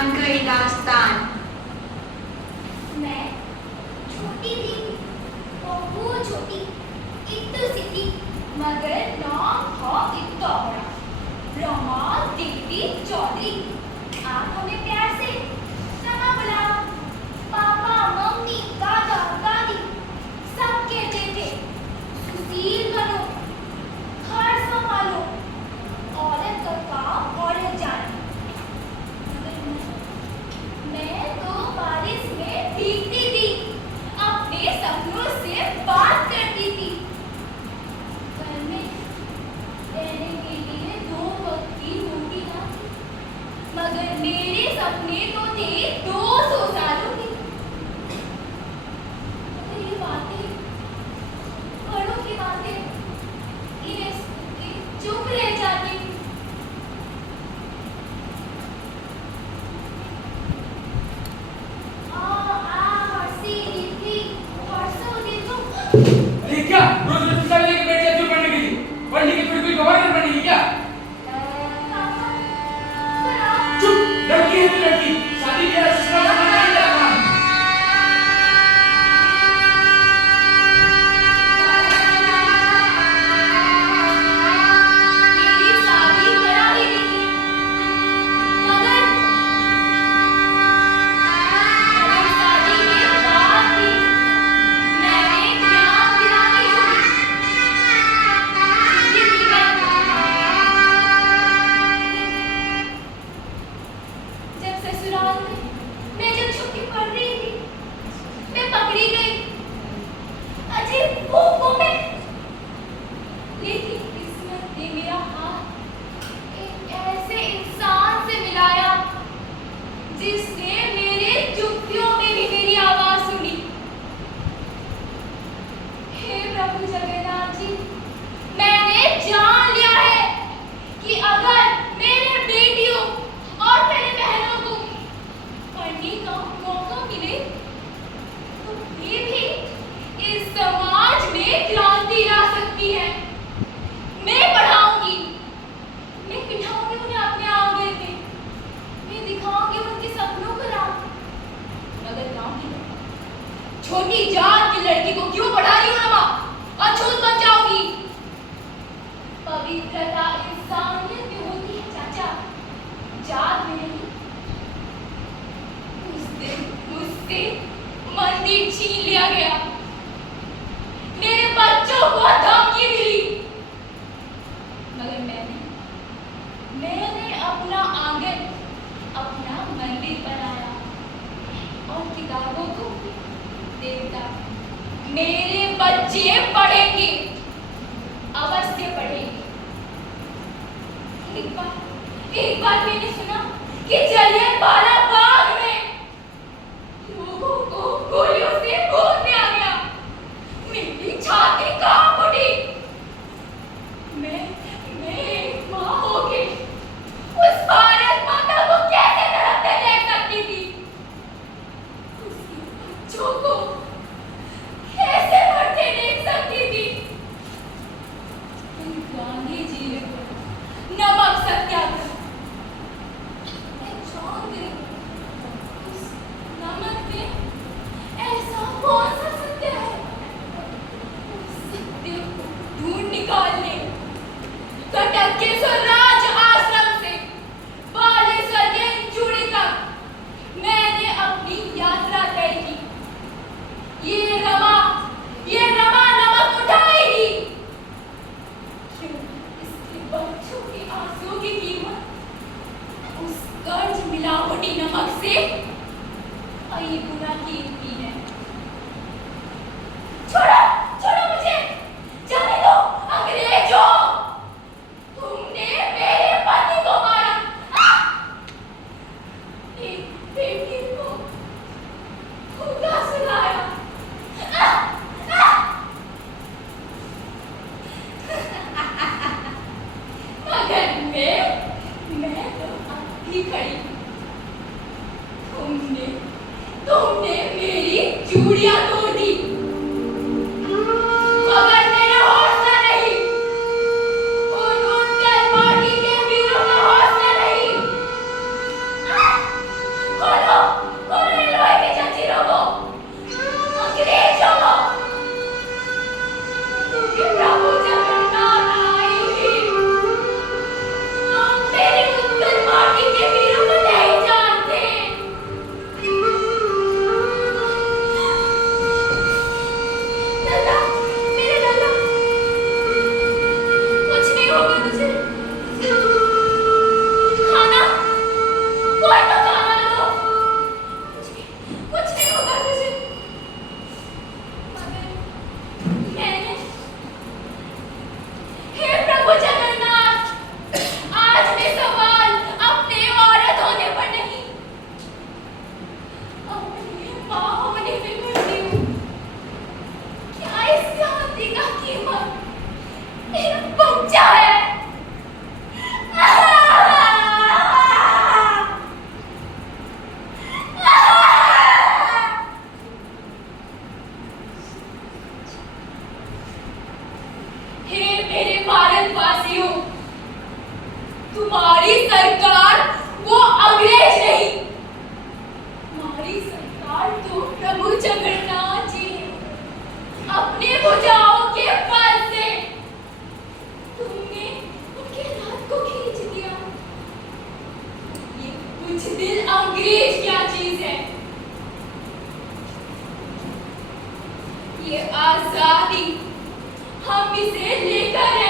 बन गई दास्तान। मैं छोटी थी, बहुत छोटी, इतनी सी थी, मगर नाम था इतना बड़ा, रमा देवी चौधरी। आप हमें प्यार से रमा बुलाओ। पापा मम्मी दादा दादी सब कहते थे सुशील बनो, घर संभालो, औरत का काम औरत जाने। मगर मैं तो बारिश में भीगती थी, अपने सपनों से बात करती थी। घर में रहने के लिए 2 वक्त की रोटी ना थी, मगर मेरे सपने तो थे 200 सालों के। मगर ये बातें, बड़ों की बातें, इन्हें सुन के चुप रह जाती थी। अरे क्या रोज रोज किताब लेके बैठ जाती हो पढ़ने के लिए? पढ़ने की कोई गवर्नर बनेगी क्या? चुप, लड़की है तू लड़की, शादी ब्याह ससुराल जाना नहीं जाना। मेरी शादी करा ही नहीं, मगर शादी के बाद भी मैंने ध्यान दिलानी छोड़ी। जब ससुराल में मैं जब छुट्टी पड़ रही थी, मैं पकड़ी गई अजीब भूखों में। लेकिन किस्मत ने मेरा हाथ एक ऐसे इंसान से मिलाया जिसने मेरे चुप्पियों में भी मेरी आवाज सुनी। हे प्रभु जगन्नाथ जी, मैंने जान लिया है कि अगर मेरे बेटियों और मेरे बहनों को पढ़ने का मौका मिले तो वे भी इस समाज में क्रांति ला सकती है। मैं पढ़ाऊंगी, मैं बिठाऊंगी उन्हें अपने आंगन में, मैं दिखाऊंगी उनके सपनों को राह। मगर गाँव की छोटी जात की लड़की को क्यों पढ़ा रही हो रमा? अछूत बन जाओगी। पवित्रता इंसानियत में होती है चाचा, जात में नहीं। उस दिन मुझसे मंदिर छीन लिया गया, मेरे बच्चों को धमकी मिली, मगर मैंने अपना आंगन, अपना मंदिर बनाया और किताबों को देवता। मेरे बच्चे पढ़ेंगे, अवश्य पढ़ेंगे। एक बार मैंने सुना कि जलियांवाला बाग में लोगों को गोलियों से गोद दिया गया। मेरी छाती कांप उठी। मैं एक माँ होके उस भारत माता को कैसे तड़पते देख सकती थी? उसके बच्चों को कैसे मरते देख सकती थी? गांधी जी ने नमक सत्याग्रह, मैं जान गई उस नमक में ऐसा कौन सा सत्य है? उस सत्य को ढूंढ निकालने कटक के स्वराज आश्रम से बालेश्वर के चूड़ी तक मैंने अपनी यात्रा तय की। ये रमा नमक उठाएगी। क्यों? इसके बच्चों के आंसुओं की कीमत उस कर्ज मिलावटी नमक से कई गुना कीमती है। छोड़ो मुझे, जाने दो अंग्रेजों। तुमने भारतवासियों, तुम्हारी सरकार वो अंग्रेज नहीं, हमारी सरकार तो प्रभु जगन्नाथ जी है। अपने भुजाओं के बल से तुमने उनके हाथ को खींच दिया। ये कुछ दिल अंग्रेज क्या चीज है? ये आजादी हम इसे लेकर